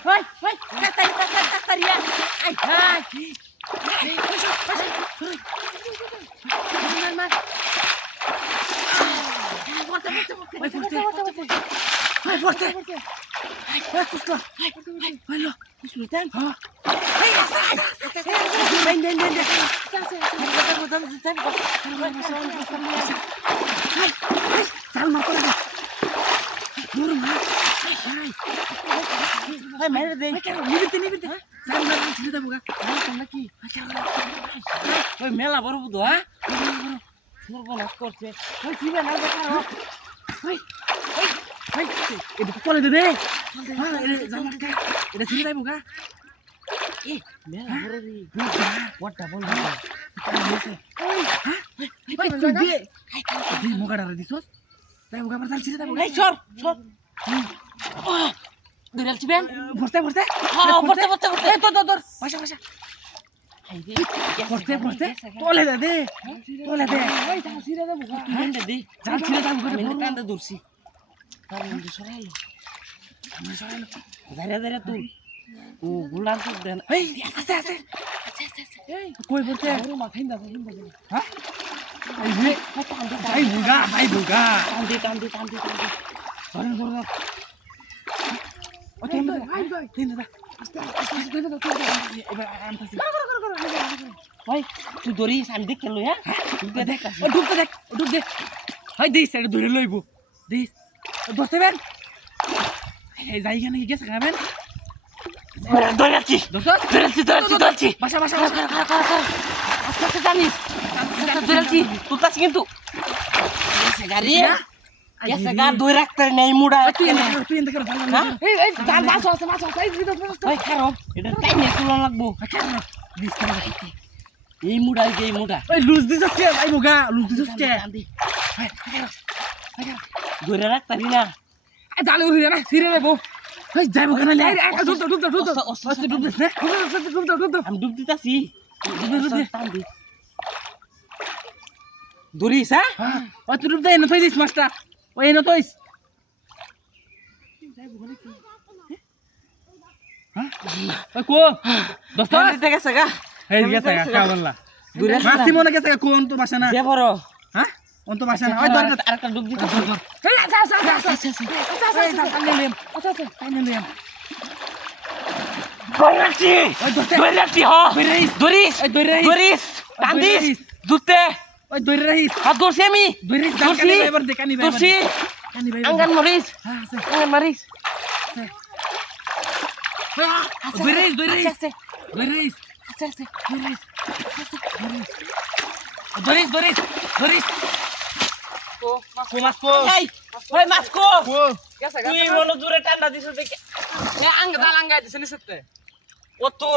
Vai, vai, Kataria. Ai, ai. Man. Forte. Vai, forte. Vai, kusla. Vai, lo. Sultan. Ai, ven. Salma করে দে দূর মা ভাই মেরে দে নিবিতে সামনে ছেড়ে দেবো গা তোমরা কি ওই মেলা বড় বুধ হ্যাঁ সর্বনাশ করছে ওই কিবে না দেখা ওই এটা চলে দে হ্যাঁ এটা ছেড়ে দেবো গা এ মেলা বড় রে বড়টা বল ওই হ্যাঁ তুই দে মোগাড়া দিছস তাই মোগা মারতাল ছিড়ে দেবো এই সর ধরে আলছিবেন বসতে হ্যাঁ বসতে এই তো বসা বসতে তোলে দে ওই তা ছিড়ে দেবো কান্দে দে জাল ছিড়ে দেবো কান্দে দূরছি তার মধ্যে সরাইলো দাঁড়া তুই ও গুলাম তো দেন এই আছে এই কই বলতে ওরে মা খাইন্দা হ্যাঁ এই বুগা কান্দে ধরে ওই তিন দাদা আস্তে এবার আনতাছি ভাই তুই ধরিস আমি দেখ কেন হ্যাঁ ডুব দে হাই দিস এটা ধরে লইব দিস বসতে বেন এই জায়গা নাকি গেছে খাবেন ধরেছি বাসা আস্তে জানিস ধরেছি তুলতাছি কিন্তু গাড়ি এসে গা ধরে রাখতে নেই মুড়া তুই এনে করে এই মাছ আছে ভাই খারাপ এটা টাইমে তুলা লাগবো এই মুড়া ওই লুজ দিছস কে ভাই মুগা লুজ দিছস কে ধরে রাখতারি না এই ডালে উড়ে না ফিরে নেবো এই যাইবো কেন লে ডুব দিস না ডুব আমি ডুব দিতাছি টানদি ধরিস হ্যাঁ ওই তুই ডুব দে না থই দিস মাছটা ওই এনে তোইস হ্যাঁ ওই কো দোস্ত দিতে গেছে গা এই গেছে গা কা বললা মাছি মনে গেছে কোন তো বাসা না যে বড় হ্যাঁ কোন তো বাসা না ওই ধর আরেকটা ডুব দিতে এই আচ্ছা তাই নিলাম ধরিস টান্দিস দুতে ওই ধরে রাখিস হাত ধরছি আমি ধরছি এবার দেখানি ভাই ধরছি আঙ্গান মরিস হ্যাঁ আছে আঙ্গান মারিস ধরিস ও মাসকো এই ওই মাসকো তুই মনো জোরে টান্ডা দিছ দেখে এ আঙ্গা দিছ নিছতে ও তোর